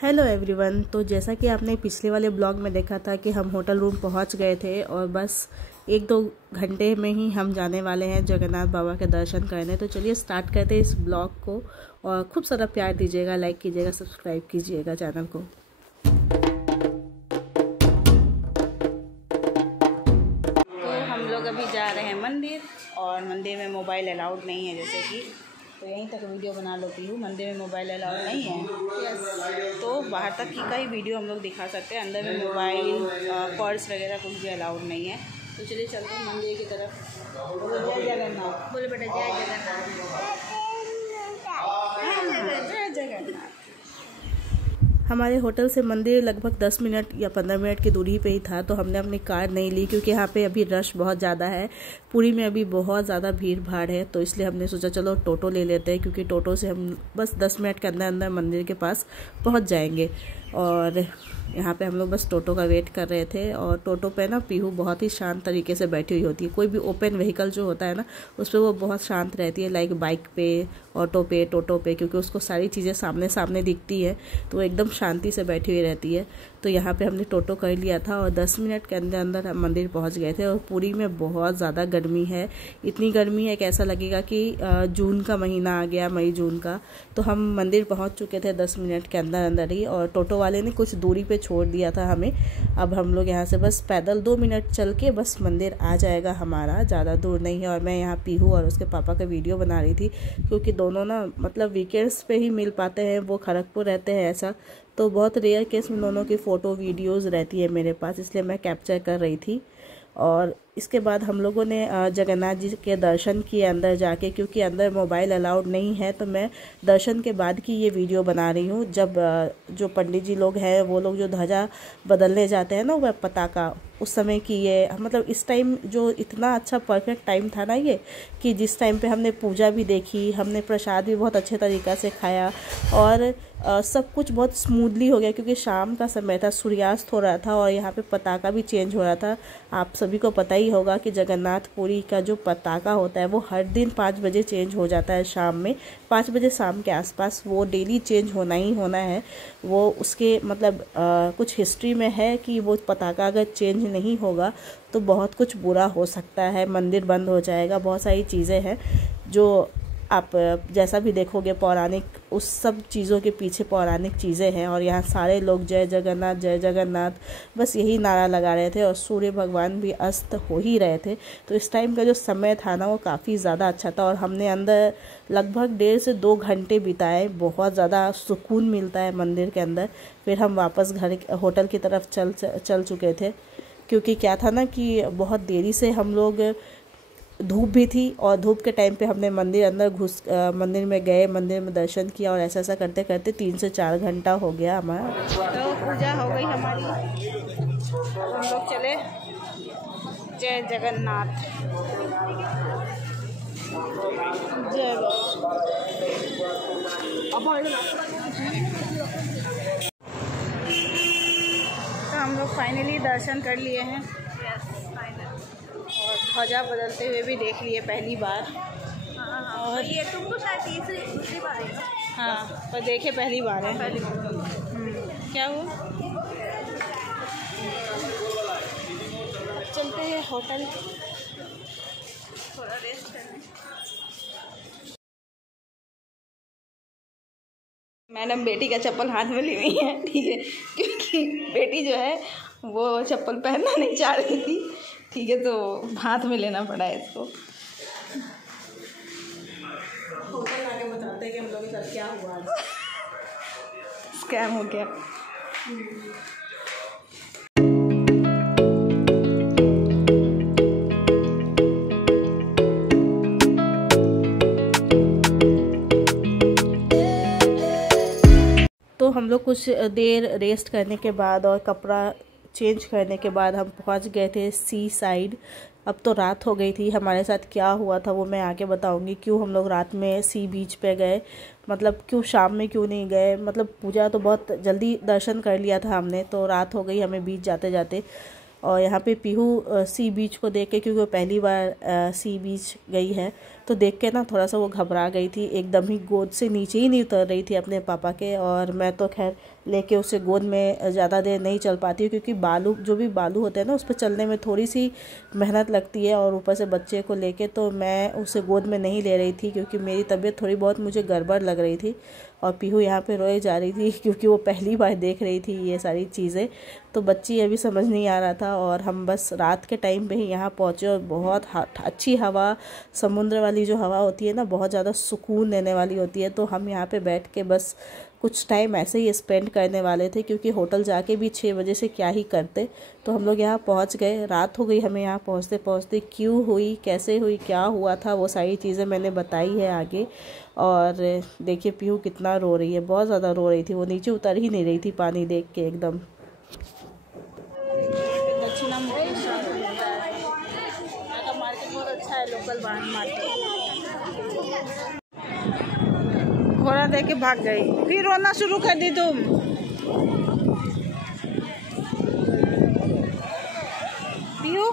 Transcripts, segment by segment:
Hello everyone. तो जैसा कि आपने पिछले वाले ब्लॉग में देखा था कि हम होटल रूम पहुंच गए थे और बस 1-2 घंटे में ही हम जाने वाले हैं जगन्नाथ बाबा के दर्शन करने। तो चलिए स्टार्ट करते हैं इस ब्लॉग को और खूब सारा प्यार दीजिएगा, लाइक कीजिएगा, सब्सक्राइब कीजिएगा चैनल को। तो हम लोग अभी जा रहे हैं मंदिर और मंदिर में मोबाइल अलाउड नहीं है, जैसे कि तो यहीं तक वीडियो बना लेती हूँ। मंदिर में मोबाइल अलाउड नहीं है, तो बाहर तक की का ही वीडियो हम लोग दिखा सकते हैं। अंदर में मोबाइल, पर्स वगैरह कुछ भी अलाउड नहीं है। तो चलिए चलते हैं मंदिर की तरफ। बोलो जय जगन्नाथ। बोले बेटा जय जगन्नाथ। जय जगन्नाथ। हमारे होटल से मंदिर लगभग 10 मिनट या 15 मिनट की दूरी पे ही था, तो हमने अपनी कार नहीं ली क्योंकि यहाँ पे अभी रश बहुत ज़्यादा है। पुरी में अभी बहुत ज़्यादा भीड़ भाड़ है, तो इसलिए हमने सोचा चलो टोटो ले लेते हैं, क्योंकि टोटो से हम बस 10 मिनट के अंदर अंदर मंदिर के पास पहुँच जाएंगे। और यहाँ पे हम लोग बस टोटो का वेट कर रहे थे। और टोटो पे ना पीहू बहुत ही शांत तरीके से बैठी हुई होती है। कोई भी ओपन व्हीकल जो होता है ना, उस पर वो बहुत शांत रहती है, लाइक बाइक पे, ऑटो पे, टोटो पे, क्योंकि उसको सारी चीज़ें सामने सामने दिखती है, तो वो एकदम शांति से बैठी हुई रहती है। तो यहाँ पे हमने टोटो कर लिया था और 10 मिनट के अंदर अंदर हम मंदिर पहुँच गए थे। और पुरी में बहुत ज़्यादा गर्मी है, इतनी गर्मी है कि ऐसा लगेगा कि जून का महीना आ गया, मई जून का। तो हम मंदिर पहुँच चुके थे 10 मिनट के अंदर अंदर ही, और टोटो वाले ने कुछ दूरी पे छोड़ दिया था हमें। अब हम लोग यहाँ से बस पैदल 2 मिनट चल के बस मंदिर आ जाएगा हमारा, ज़्यादा दूर नहीं है। और मैं यहाँ पीहू और उसके पापा का वीडियो बना रही थी, क्योंकि दोनों ना मतलब वीकेंड्स पे ही मिल पाते हैं, वो खड़गपुर रहते हैं ऐसा, तो बहुत रेयर केस में दोनों की फ़ोटो वीडियोज़ रहती है मेरे पास, इसलिए मैं कैप्चर कर रही थी। और इसके बाद हम लोगों ने जगन्नाथ जी के दर्शन किए अंदर जाके, क्योंकि अंदर मोबाइल अलाउड नहीं है। तो मैं दर्शन के बाद की ये वीडियो बना रही हूँ, जब जो पंडित जी लोग हैं वो लोग जो ध्वजा बदलने जाते हैं ना, वह पताका, उस समय की ये, मतलब इस टाइम जो इतना अच्छा परफेक्ट टाइम था ना ये, कि जिस टाइम पे हमने पूजा भी देखी, हमने प्रसाद भी बहुत अच्छे तरीक़ा से खाया और सब कुछ बहुत स्मूथली हो गया, क्योंकि शाम का समय था, सूर्यास्त हो रहा था और यहाँ पे पताका भी चेंज हो रहा था। आप सभी को पता ही होगा कि जगन्नाथपुरी का जो पताका होता है वो हर दिन 5 बजे चेंज हो जाता है, शाम में 5 बजे शाम के आसपास वो डेली चेंज होना ही होना है। वो उसके मतलब कुछ हिस्ट्री में है कि वो पताका अगर चेंज नहीं होगा तो बहुत कुछ बुरा हो सकता है, मंदिर बंद हो जाएगा, बहुत सारी चीज़ें हैं जो आप जैसा भी देखोगे पौराणिक, उस सब चीज़ों के पीछे पौराणिक चीज़ें हैं। और यहाँ सारे लोग जय जगन्नाथ बस यही नारा लगा रहे थे, और सूर्य भगवान भी अस्त हो ही रहे थे। तो इस टाइम का जो समय था ना, वो काफ़ी ज़्यादा अच्छा था। और हमने अंदर लगभग 1.5 से 2 घंटे बिताए, बहुत ज़्यादा सुकून मिलता है मंदिर के अंदर। फिर हम वापस घर होटल की तरफ चल चुके थे, क्योंकि क्या था ना कि बहुत देरी से हम लोग, धूप भी थी, और धूप के टाइम पे हमने मंदिर अंदर मंदिर में गए, मंदिर में दर्शन किया, और ऐसा करते करते 3 से 4 घंटा हो गया हमारा। तो पूजा हो गई हमारी, हम लोग चले जय जगन्नाथ। जय तो हम लोग फाइनली दर्शन कर लिए हैं और ध्वजा बदलते हुए भी देख लिए पहली बार। और ये तुमको शायद दूसरी बार है। हाँ, पर देखे पहली बार है। क्या हुआ? चलते हैं होटल, थोड़ा रेस्ट करने। मैडम बेटी का चप्पल हाथ में ली हुई है, ठीक है, क्योंकि बेटी जो है वो चप्पल पहनना नहीं चाह रही थी, ठीक है, तो हाथ में लेना पड़ा है इसको। होटल आके बताते हैं कि हम लोग के साथ क्या हुआ, स्कैम हो गया। तो हम लोग कुछ देर रेस्ट करने के बाद और कपड़ा चेंज करने के बाद हम पहुंच गए थे सी साइड। अब तो रात हो गई थी, हमारे साथ क्या हुआ था वो मैं आगे बताऊंगी, क्यों हम लोग रात में सी बीच पे गए, मतलब क्यों शाम में क्यों नहीं गए। मतलब पूजा तो बहुत जल्दी दर्शन कर लिया था हमने, तो रात हो गई हमें बीच जाते जाते। और यहाँ पे पीहू सी बीच को देख के, क्योंकि वो पहली बार सी बीच गई है, तो देख के ना थोड़ा सा वो घबरा गई थी, एकदम ही गोद से नीचे ही नहीं उतर रही थी अपने पापा के। और मैं तो खैर लेके उसे गोद में ज़्यादा देर नहीं चल पाती हूँ, क्योंकि बालू जो भी बालू होते हैं ना उस पर चलने में थोड़ी सी मेहनत लगती है, और ऊपर से बच्चे को लेके तो मैं उसे गोद में नहीं ले रही थी, क्योंकि मेरी तबीयत थोड़ी बहुत मुझे गड़बड़ लग रही थी। और पीहू यहाँ पे रोए जा रही थी, क्योंकि वो पहली बार देख रही थी ये सारी चीज़ें, तो बच्ची अभी समझ नहीं आ रहा था। और हम बस रात के टाइम पे ही यहाँ पहुँचे, और बहुत अच्छी हवा, समुद्र वाली जो हवा होती है ना, बहुत ज़्यादा सुकून देने वाली होती है। तो हम यहाँ पे बैठ के बस कुछ टाइम ऐसे ही स्पेंड करने वाले थे, क्योंकि होटल जाके भी 6 बजे से क्या ही करते। तो हम लोग यहाँ पहुँच गए, रात हो गई हमें यहाँ पहुँचते पहुँचते। क्यों हुई, कैसे हुई, क्या हुआ था, वो सारी चीज़ें मैंने बताई है आगे। और देखिए पीहू कितना रो रही है, बहुत ज़्यादा रो रही थी, वो नीचे उतर ही नहीं रही थी पानी देख के एकदम। मार्केट बहुत अच्छा है, लोकल मार्केट। घोड़ा देख के भाग गई, फिर रोना शुरू कर दी तुम। पीहू,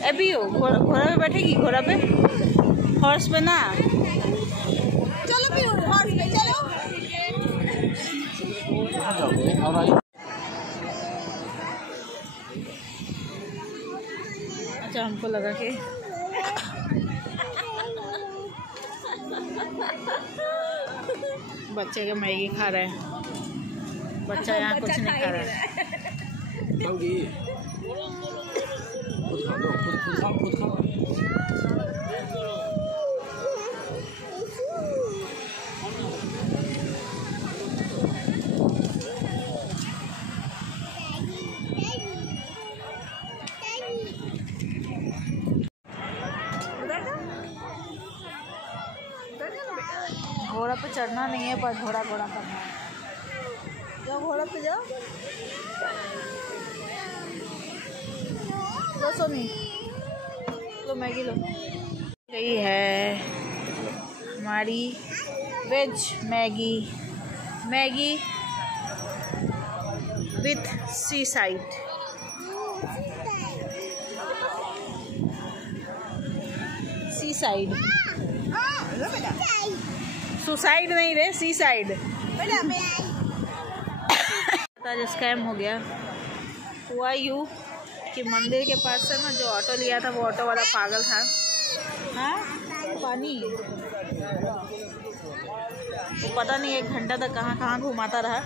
ए पीहू, घोड़ा पे बैठेगी, घोड़ा पे, हॉर्स पे ना। चलो पीहू, हॉर्स पे चलो। अच्छा, हमको लगा कि बच्चे का मैगी खा रहे हैं, बच्चा यहाँ कुछ नहीं खा रहा है। घोड़ा पे चढ़ना नहीं है, पर घोड़ा करना है। जाओ घोड़ा पे जाओ, लो सोनी, लो मैगी लो। यही है हमारी veg Maggi, Maggi with sea side. Sea side, suicide नहीं रे, सी साइड। स्कैम हो गया। हुआ यूँ कि मंदिर के पास से ना जो ऑटो लिया था, वो ऑटो वाला पागल था। हाँ, पानी वो पता नहीं 1 घंटा तक कहाँ घुमाता रहा,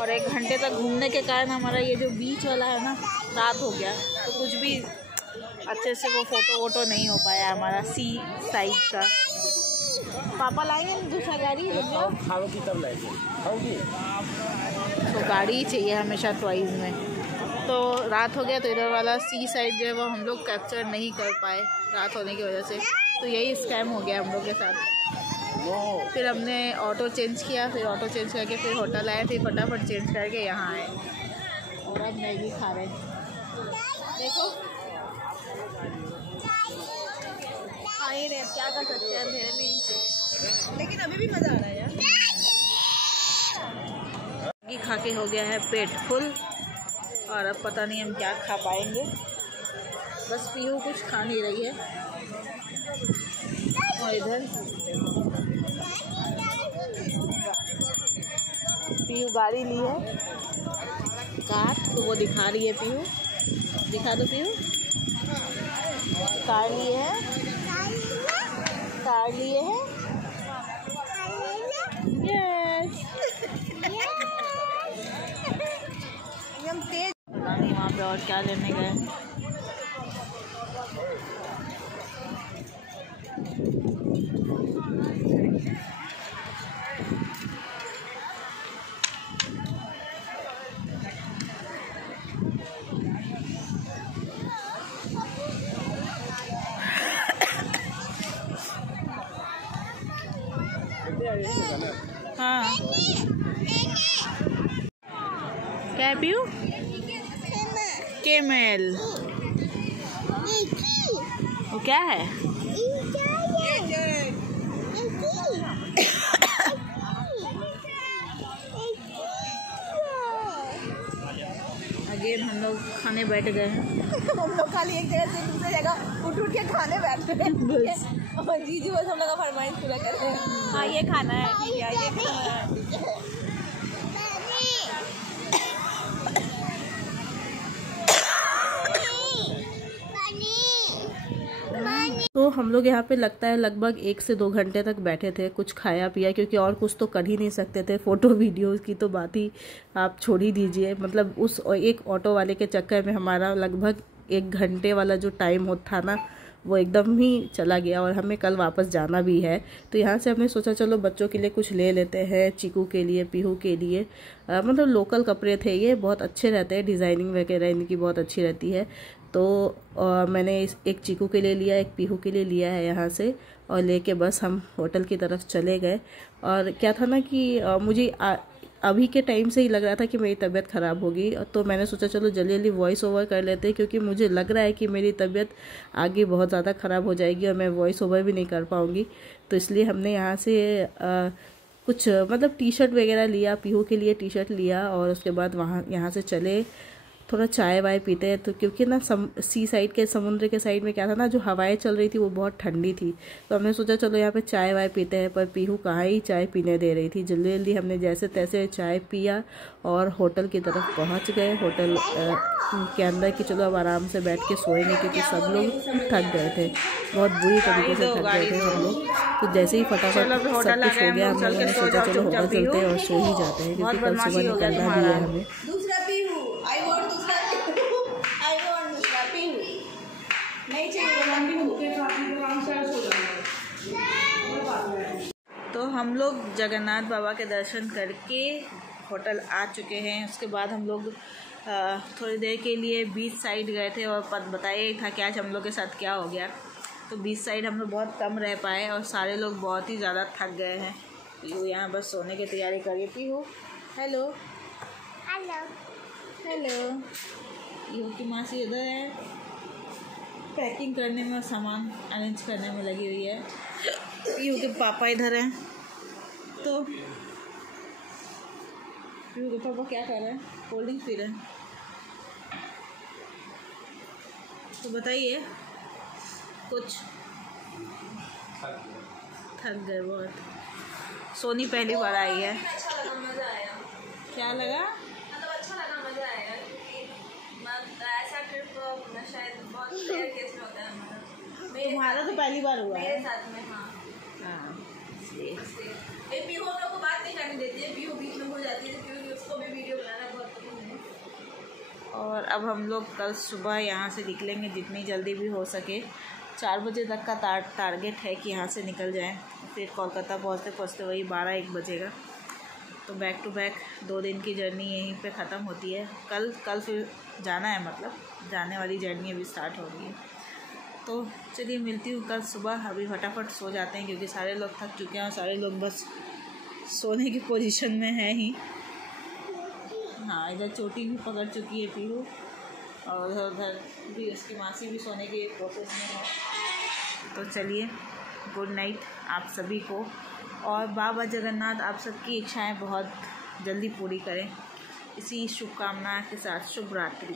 और 1 घंटे तक घूमने के कारण हमारा ये जो बीच वाला है ना, रात हो गया, तो कुछ भी अच्छे से वो फोटो वोटो नहीं हो पाया हमारा सी साइड का। पापा लाएंगे दूसरा गाड़ी, खाओगी तब लाएंगे, खाओगी तो गाड़ी ही चाहिए हमेशा टॉयज़ में। तो रात हो गया, तो इधर वाला सी साइड जो है वो हम लोग कैप्चर नहीं कर पाए रात होने की वजह से। तो यही स्कैम हो गया हम लोग के साथ। फिर हमने ऑटो चेंज किया, फिर ऑटो चेंज करके फिर होटल आए, फिर फटाफट चेंज करके यहाँ आए, और अब मैगी खा रहे हैं। देखो आई रे, क्या कर सकते हैं, अंधेरे में, लेकिन अभी भी मज़ा आ रहा है यार। मैगी खा के हो गया है पेट फुल, और अब पता नहीं हम क्या खा पाएंगे। बस पीहू कुछ खा नहीं रही है, और इधर पीहू गाड़ी ली है कार, तो वो दिखा रही है। पीहू दिखा दो, पीहू कार लिए है, कार लिए है। यस, एकदम तेज। पता नहीं वहाँ पे और क्या लेने गए। हाँ, क्या है पीहू? केमेल। वो क्या है? अगेन हम लोग खाने बैठ गए हैं। हम लोग खाली एक जगह से दूसरी जगह उठ के खाने बैठ रहे हैं और जीजू बस हम लोग का फरमाइश पूरा कर रहे हैं। हाँ ये खाना है, ठीक है ये खाना है। तो हम लोग यहाँ पे लगता है लगभग 1 से 2 घंटे तक बैठे थे, कुछ खाया पिया, क्योंकि और कुछ तो कर ही नहीं सकते थे। फ़ोटो वीडियोस की तो बात ही आप छोड़ ही दीजिए। मतलब उस एक ऑटो वाले के चक्कर में हमारा लगभग 1 घंटे वाला जो टाइम होता था ना, वो एकदम ही चला गया। और हमें कल वापस जाना भी है, तो यहाँ से हमने सोचा चलो बच्चों के लिए कुछ ले लेते हैं, चीकू के लिए, पीहू के लिए। मतलब लोकल कपड़े थे, ये बहुत अच्छे रहते हैं, डिज़ाइनिंग वगैरह इनकी बहुत अच्छी रहती है। तो मैंने एक चीकू के लिए लिया, एक पीहू के लिए लिया है यहाँ से, और लेके बस हम होटल की तरफ चले गए। और क्या था ना कि मुझे अभी के टाइम से ही लग रहा था कि मेरी तबीयत ख़राब होगी, तो मैंने सोचा चलो जल्दी जल्दी वॉइस ओवर कर लेते हैं, क्योंकि मुझे लग रहा है कि मेरी तबीयत आगे बहुत ज़्यादा ख़राब हो जाएगी और मैं वॉइस ओवर भी नहीं कर पाऊँगी। तो इसलिए हमने यहाँ से कुछ मतलब टी शर्ट वगैरह लिया, पीहू के लिए टी शर्ट लिया, और उसके बाद यहाँ से चले थोड़ा चाय वाय पीते हैं। तो क्योंकि ना सी साइड के, समुद्र के साइड में क्या था ना, जो हवाएं चल रही थी वो बहुत ठंडी थी, तो हमने सोचा चलो यहाँ पे चाय वाय पीते हैं। पर पीहू कहाँ ही चाय पीने दे रही थी। जल्दी जल्दी हमने जैसे तैसे चाय पिया और होटल की तरफ पहुँच गए। होटल के अंदर कि चलो अब आराम से बैठ के सोएंगे, क्योंकि सब लोग थक गए थे, बहुत बुरी तरीके से थक गए थे हम लोग। तो जैसे ही फटाफट सब कुछ हो गया, हम लोगों ने सोचा चलो होटल चलते हैं और सो ही जाते हैं, क्योंकि कल सुबह निकलना भी है हमें। तो हम लोग जगन्नाथ बाबा के दर्शन करके होटल आ चुके हैं। उसके बाद हम लोग थोड़ी देर के लिए बीच साइड गए थे, और बताया ही था कि आज हम लोग के साथ क्या हो गया। तो बीच साइड हम लोग बहुत कम रह पाए और सारे लोग बहुत ही ज़्यादा थक गए हैं। पीहू यहाँ बस सोने की तैयारी करिए। Pihu hello hello hello. Pihu की मासी इधर है, पैकिंग करने में और सामान अरेंज करने में लगी हुई है। पीहू के पापा इधर हैं। तो पीहू के पापा क्या कर रहे हैं? कोल्ड ड्रिंक पी रहे हैं। तो बताइए कुछ। थक गए बहुत। सोनी पहली बार आई है। अच्छा लगा, मज़ा आया। क्या लगा? मतलब अच्छा लगा, मज़ा आया, क्योंकि ऐसा ट्रिप शायद बहुत रेयर केस में होता है हमारा। तुम्हारा तो पहली बार हुआ है मेरे साथ में। हाँ ये पीहू हम लोग को बात नहीं करने देती है, पीहू बीच में हो जाती है, क्योंकि उसको भी वीडियो बनाना बहुत पसंद है। और अब हम लोग कल सुबह यहाँ से निकलेंगे जितनी जल्दी भी हो सके। 4 बजे तक का टारगेट है कि यहाँ से निकल जाएं, फिर कोलकाता पहुँचते पहुँचते वही 12-1 बजेगा। तो बैक टू बैक 2 दिन की जर्नी यहीं पे ख़त्म होती है। कल फिर जाना है, मतलब जाने वाली जर्नी अभी स्टार्ट होगी। तो चलिए मिलती हूँ कल सुबह। अभी फटाफट सो जाते हैं, क्योंकि सारे लोग थक चुके हैं और सारे लोग बस सोने की पोजीशन में हैं ही। हाँ, इधर चोटी भी पकड़ चुकी है पीहू, और उधर भी उसकी मासी भी सोने की प्रोसेस में है। तो चलिए गुड नाइट आप सभी को, और बाबा जगन्नाथ आप सबकी इच्छाएं बहुत जल्दी पूरी करें। इसी शुभकामना के साथ शुभ रात्रि।